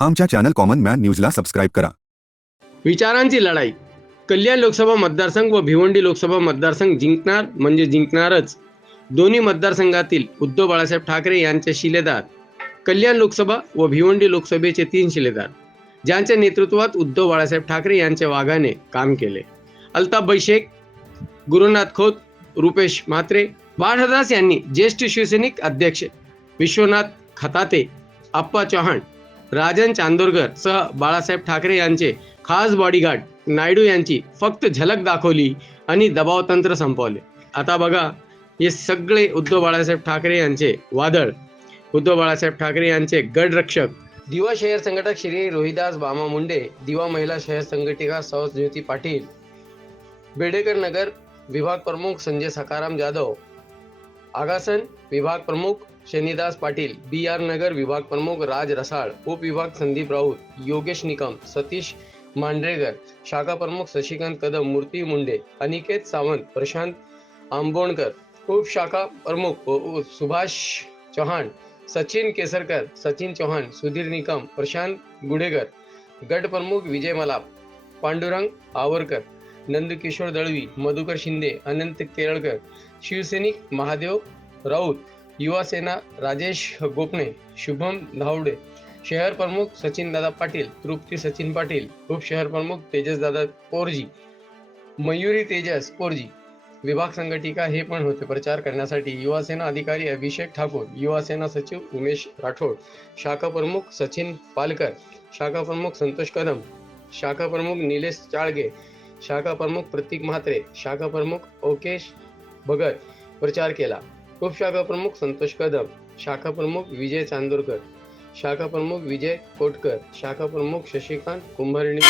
आमच्या channel common man न्यूजला subscribe करा. विचारांची लढाई. कल्याण लोकसभा मतदारसंघ व भिवंडी लोकसभा मतदारसंघ जिंकणार म्हणजे जिंकणारच. दोन्ही मतदारसंघातील उद्धव बाळासाहेब ठाकरे यांचे शिलेदार कल्याण लोकसभा व भिवंडी लोकसभेचे तीन शिलेदार ज्यांच्या नेतृत्वात उद्धव बाळासाहेब ठाकरे यांच्या वाघाने काम केले. अल्ताफ बैशेख गुरुनाथ खोत रुपेश म्हात्रे बाळदास यांनी ज्येष्ठ शिवसैनिक अध्यक्ष विश्वनाथ खताते आप्पा चव्हाण राजन चांदोरकर सह बाळासाहेब ठाकरे यांचे खास बॉडीगार्ड नायडू यांची फक्त झलक दाखवली आणि दबावतंत्र संपवले. आता बघा हे सगळे उद्धव बाळासाहेब ठाकरे यांचे वादळ. उद्धव बाळासाहेब ठाकरे यांचे गडरक्षक. दिवा शहर संघटक श्री रोहिदास बामा मुंडे दिवा महिला शहर संघटिका सहज ज्योती पाटील बेडेकर नगर विभाग प्रमुख संजय सकाराम जाधव आगासन विभाग प्रमुख शनिदास पाटील बी आर नगर विभाग प्रमुख राज रसाळ उपविभाग संदीप राऊत योगेश निकम सतीश मांढरेकर शाखा प्रमुख शशिकांत कदम मूर्ती मुंडे अनिकेत सावंत प्रशांत आंबोणकर उपशाखा प्रमुख सुभाष चव्हाण सचिन केसरकर सचिन चव्हाण सुधीर निकम प्रशांत गुडेकर गट प्रमुख विजय मलाप पांडुरंग आवरकर नंदकिशोर दळवी मधुकर शिंदे अनंत केरळकर शिवसैनिक महादेव राऊत युवासेना राजेश गोपणे शुभम धावडे शहर प्रमुख सचिन दादा पाटील तृप्ती सचिन पाटील उपशहर प्रमुख तेजस दादा पोरजी मयुरी तेजस पोरजी. विभाग संघटिका हे पण होते. प्रचार करण्यासाठी युवासेना अधिकारी अभिषेक ठाकूर युवासेना सचिव उमेश राठोड शाखा प्रमुख सचिन पालकर शाखा प्रमुख संतोष कदम शाखा प्रमुख निलेश चाळगे शाखा प्रमुख प्रतीक म्हात्रे शाखा प्रमुख ओकेश भगत प्रचार केला. उपशाखा प्रमुख संतोष कदम शाखा प्रमुख विजय चांदोरकर शाखा प्रमुख विजय कोटकर शाखा प्रमुख शशिकांत कुंभारणी